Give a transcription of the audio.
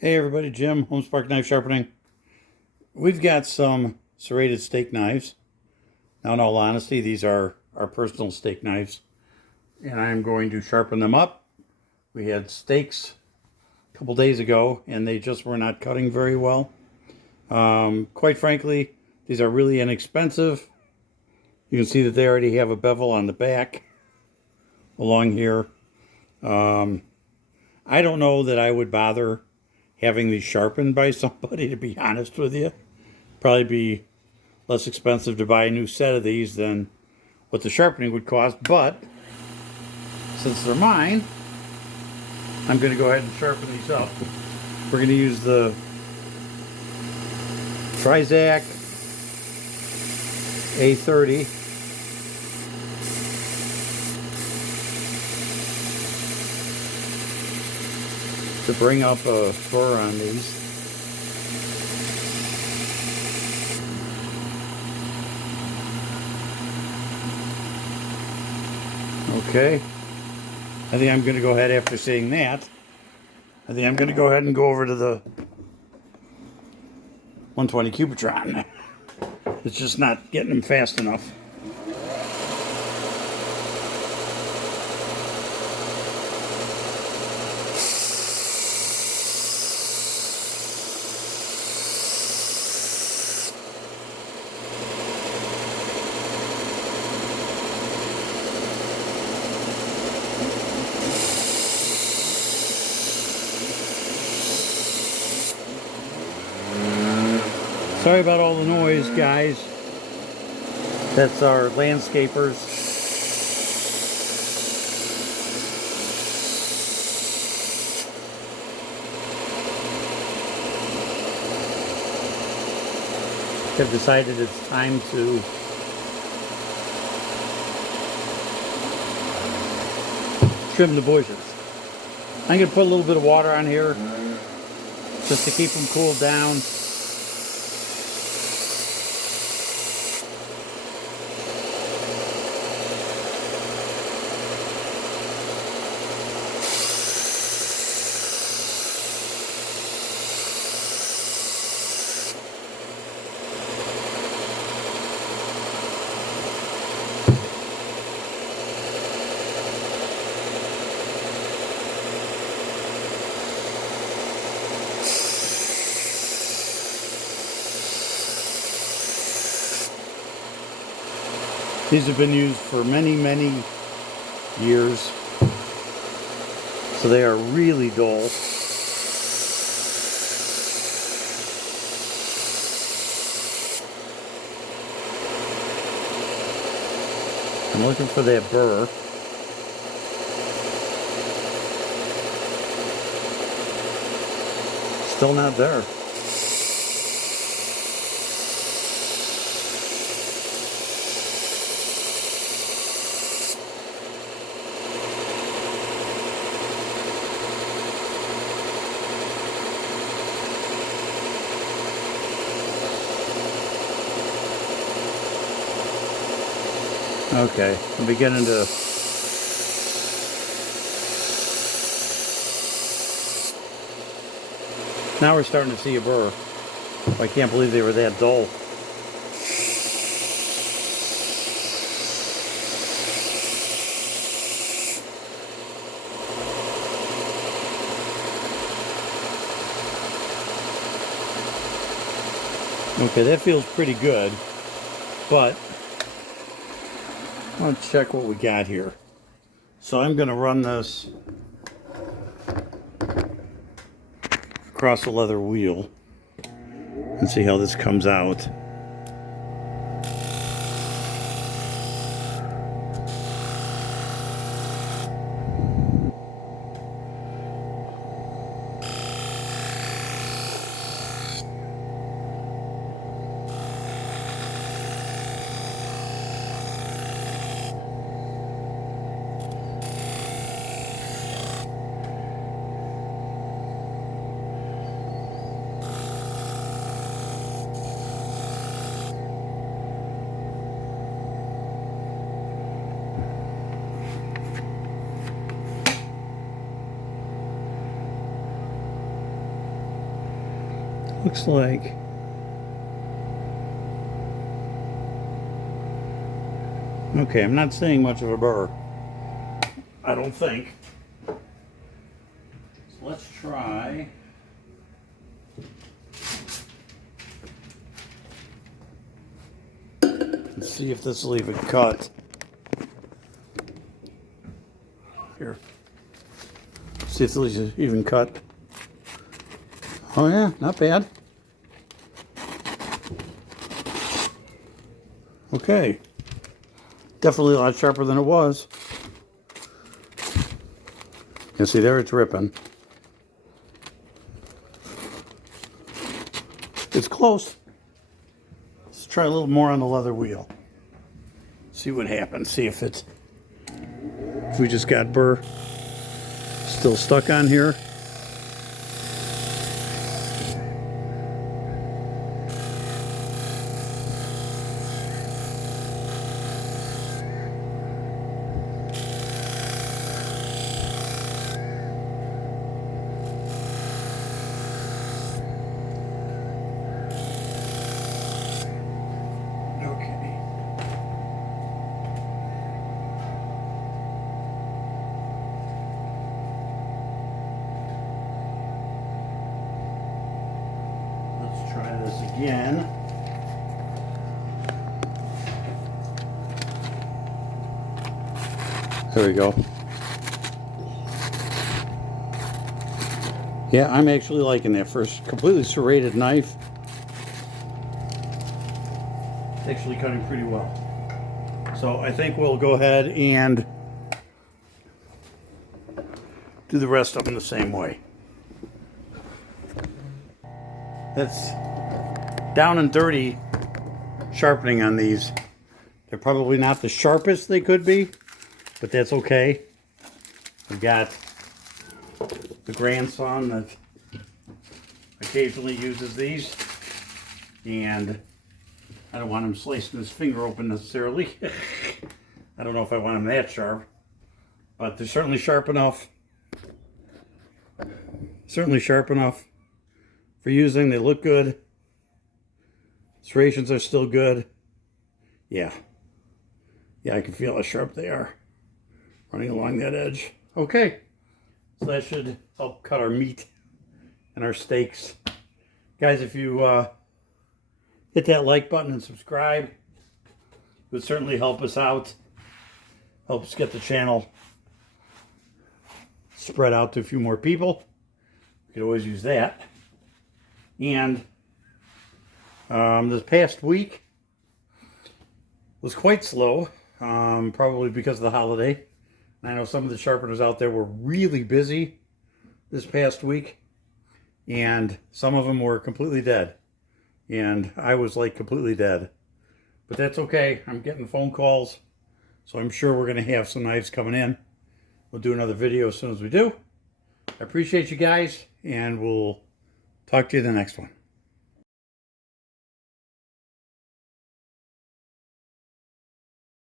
Hey everybody, Jim, Homespark Knife Sharpening. We've got some serrated steak knives. Now, in all honesty, these are our personal steak knives, and I'm going to sharpen them up. We had steaks a couple days ago, and they just were not cutting very well. Quite frankly, these are really inexpensive. You can see that they already have a bevel on the back along here. I don't know that I would bother having these sharpened by somebody, to be honest with you. Probably be less expensive to buy a new set of these than what the sharpening would cost, but since they're mine, I'm going to go ahead and sharpen these up. We're going to use the Trizact A30. To bring up a burr on these. Okay. I think I'm going to go ahead after seeing that. I think I'm going to go ahead and go over to the 120 Cubitron. It's just not getting them fast enough. Sorry about all the noise, guys. That's our landscapers. Have decided it's time to trim the bushes. I'm going to put a little bit of water on here just to keep them cooled down. These have been used for many, many years, so they are really dull. I'm looking for that burr. Still not there. Okay, I'm beginning to now we're starting to see a burr. I can't believe they were that dull. Okay, that feels pretty good, but let's check what we got here. So I'm going to run this across a leather wheel and see how this comes out. Looks like okay, I'm not seeing much of a burr, I don't think. So let's try and see if this will even cut. Here. See if this will even cut. Oh yeah, not bad. Okay. Definitely a lot sharper than it was. You see there it's ripping. It's close. Let's try a little more on the leather wheel. See what happens. See if it's, if we just got burr still stuck on here. Try this again. There we go. Yeah, I'm actually liking that for a completely serrated knife. It's actually cutting pretty well. So I think we'll go ahead and do the rest of them the same way. That's down and dirty sharpening on these. They're probably not the sharpest they could be, but that's okay. I've got the grandson that occasionally uses these, and I don't want him slicing his finger open necessarily. I don't know if I want him that sharp, but they're certainly sharp enough. Certainly sharp enough for using. They look good. Serrations are still good. Yeah. Yeah, I can feel how sharp they are running along that edge. Okay. So that should help cut our meat and our steaks. Guys, if you hit that like button and subscribe, it would certainly help us out. Help us get the channel spread out to a few more people. We could always use that. And this past week was quite slow, probably because of the holiday. And I know some of the sharpeners out there were really busy this past week, and some of them were completely dead. And I was like completely dead. But that's okay. I'm getting phone calls, so I'm sure we're going to have some knives coming in. We'll do another video as soon as we do. I appreciate you guys, and we'll talk to you in the next one.